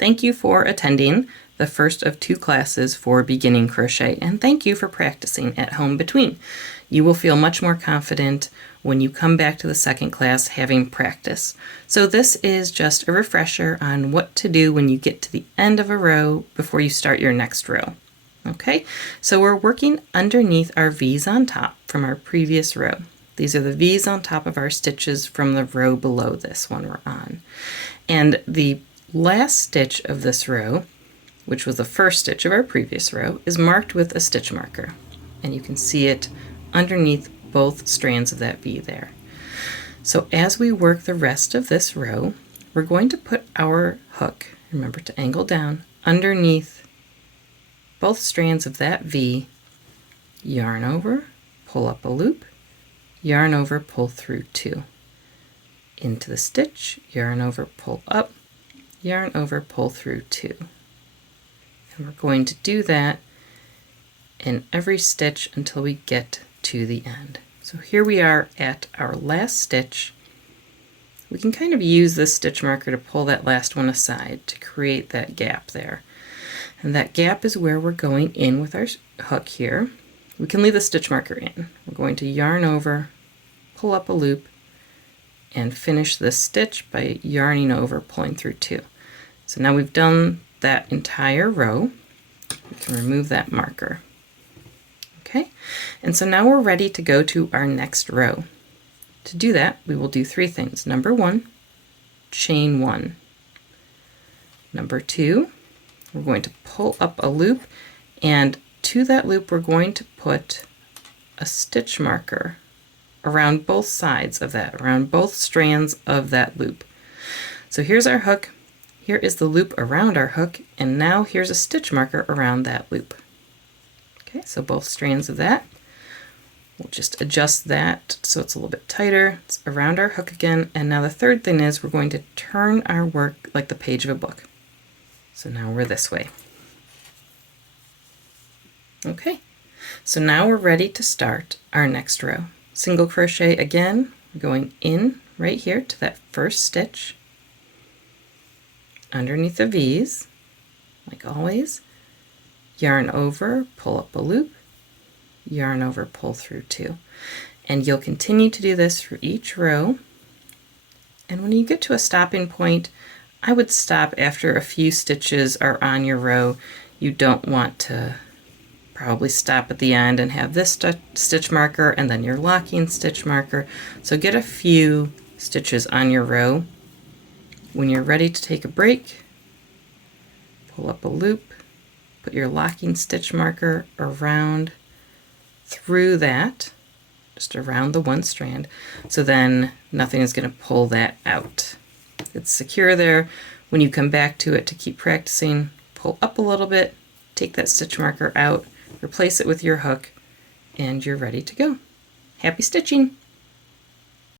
Thank you for attending the first of 2 classes for Beginning Crochet, and thank you for practicing at home between. You will feel much more confident when you come back to the second class having practice. So this is just a refresher on what to do when you get to the end of a row before you start your next row. Okay, so we're working underneath our V's on top from our previous row. These are the V's on top of our stitches from the row below this one we're on. And the last stitch of this row, which was the first stitch of our previous row, is marked with a stitch marker. And you can see it underneath both strands of that V there. So as we work the rest of this row, we're going to put our hook, remember to angle down, underneath both strands of that V, yarn over, pull up a loop, yarn over, pull through 2. Into the stitch, yarn over, pull up, yarn over, pull through 2. And we're going to do that in every stitch until we get to the end. So here we are at our last stitch. We can kind of use this stitch marker to pull that last one aside to create that gap there. And that gap is where we're going in with our hook here. We can leave the stitch marker in. We're going to yarn over, pull up a loop, and finish this stitch by yarning over, pulling through 2. So now we've done that entire row. We can remove that marker. Okay, and so now we're ready to go to our next row. To do that, we will do 3 things. Number 1, chain 1. Number 2, we're going to pull up a loop, and to that loop we're going to put a stitch marker around both sides of that, around both strands of that loop. So here's our hook, here is the loop around our hook, and now here's a stitch marker around that loop. Okay, so both strands of that. We'll just adjust that so it's a little bit tighter. It's around our hook again, and now the third thing is we're going to turn our work like the page of a book. So now we're this way. Okay, so now we're ready to start our next row. Single crochet again, we're going in right here to that first stitch, underneath the V's, like always, yarn over, pull up a loop, yarn over, pull through 2. And you'll continue to do this for each row. And when you get to a stopping point, I would stop after a few stitches are on your row. You don't want to probably stop at the end and have this stitch marker and then your locking stitch marker. So get a few stitches on your row. When you're ready to take a break, pull up a loop, put your locking stitch marker around through that, just around the one strand, so then nothing is going to pull that out. It's secure there. When you come back to it to keep practicing, pull up a little bit, take that stitch marker out, replace it with your hook, and you're ready to go. Happy stitching!